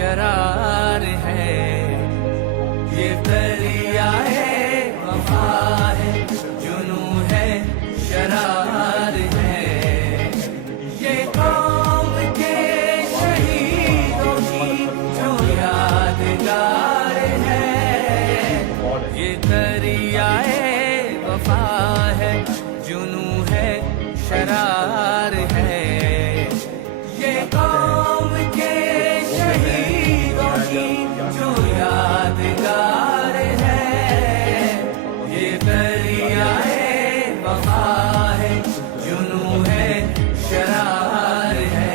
शरार है। ये दरियाए वफा है, जुनू है, शरार है। ये कौम के शहीदों की जो यादगार है। ये दरियाए वफा है, जुनू है, शरार है। ये कौम के शहीदों की जो यादगार है। ये दरियाए वफा है, जुनू है, शरार है।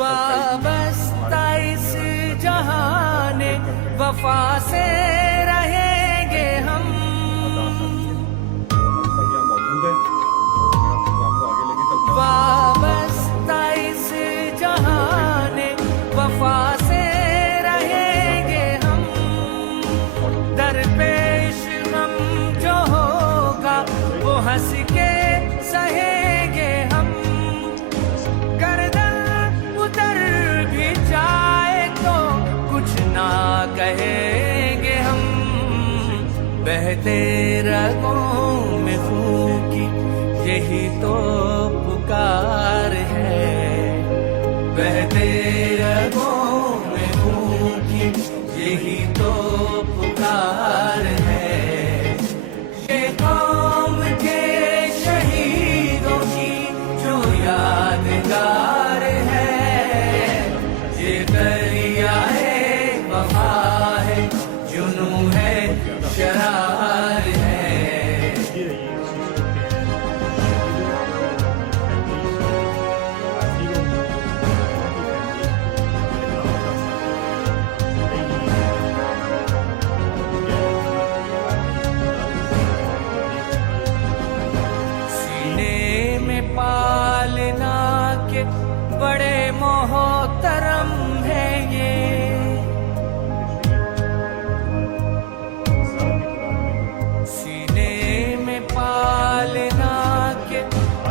वाबस्ता इस जहाने वफा से रहेंगे हम। वाबस्ता इस जहाने वफा से रहेंगे हम। दरपेश हम जो होगा वो हंस के सहेंगे हम। कहेंगे हम। बहते रगों में खून की यही तो पुकार है। बहते रगों में खून की यही तो पुकार है। ये कौम के शहीदों की जो यादगार है। ये दरियाए वफा है, जुनू है, शरार है। सीने में पालना के बड़े मोहतरम है ये।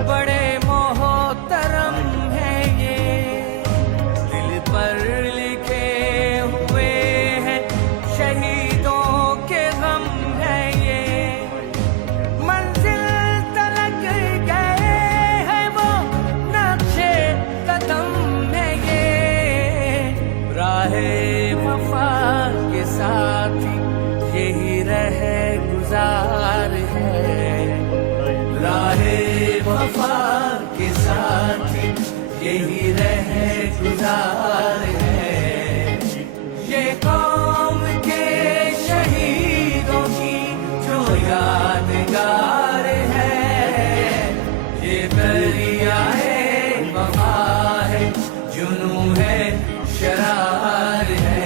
बड़े मोहतरम है ये। दिल पर लिखे हुए हैं शहीदों के गम है ये। मंजिल तलक गए हैं वो नक्शे कदम है ये। राहे वफा के साथी यही रहे गुजार है। राहे वफा के साथ यही रहे गुजार है। ये कौम के शहीदों की जो यादगार है। ये दरियाए वफा है, जुनू है, शरार है।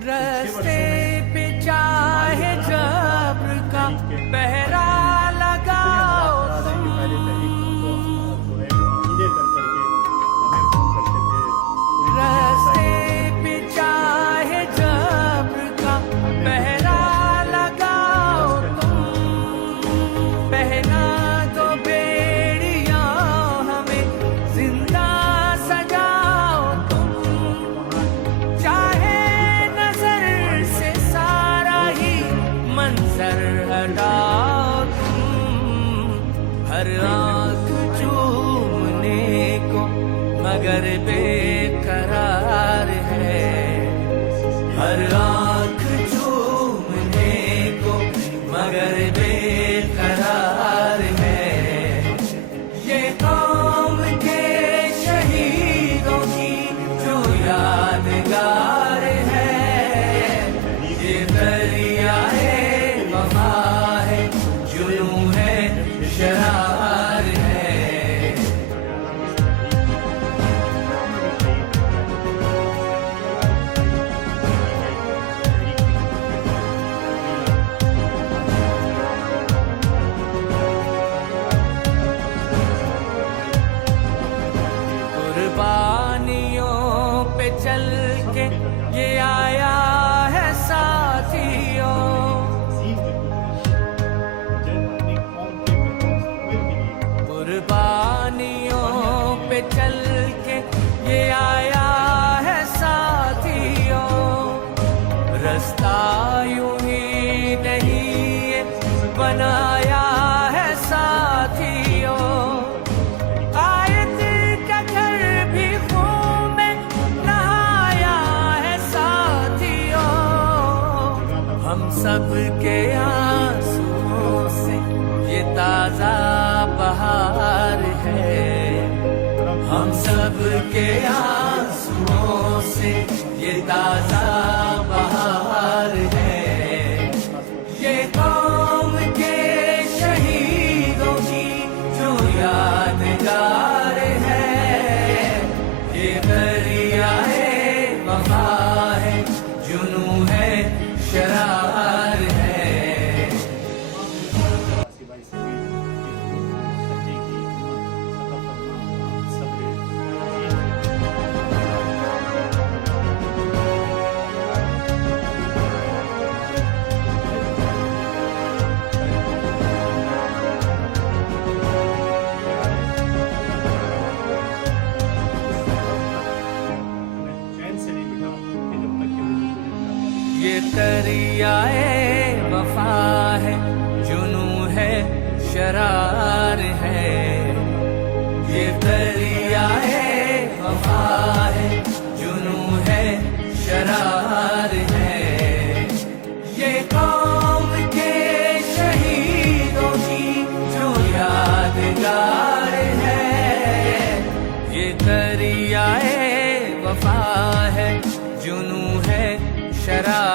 रास्ते पे चाहे जब्र का पहरा लगाओ तुम। रास्ते पे चाहे जब्र का पहरा लगाओ तुम। पहना दो बेड़ियां हमें, जिंदा सजाओ तुम। चाहे नजर से सारा ही मंजर हटा रास्ता यूं ही नहीं बनाया है साथियों, आयत का घर भी खून में नहाया है साथियों। हम सब के आंसुओं से ये ताजा बहार है, हम सब के आंसुओं से ये ताजा बहार है। ये कौम के शहीदों की जो यादगार है, ये दरियाए वफा है, जुनून है, शरार है। ये दरियाए वफा है, जुनू है, शरार है। ये दरियाए वफा है, जुनू है, शरार है। ये कौम के शहीदों की जो यादगार है, ये दरियाए वफा है, जुनू है, शरार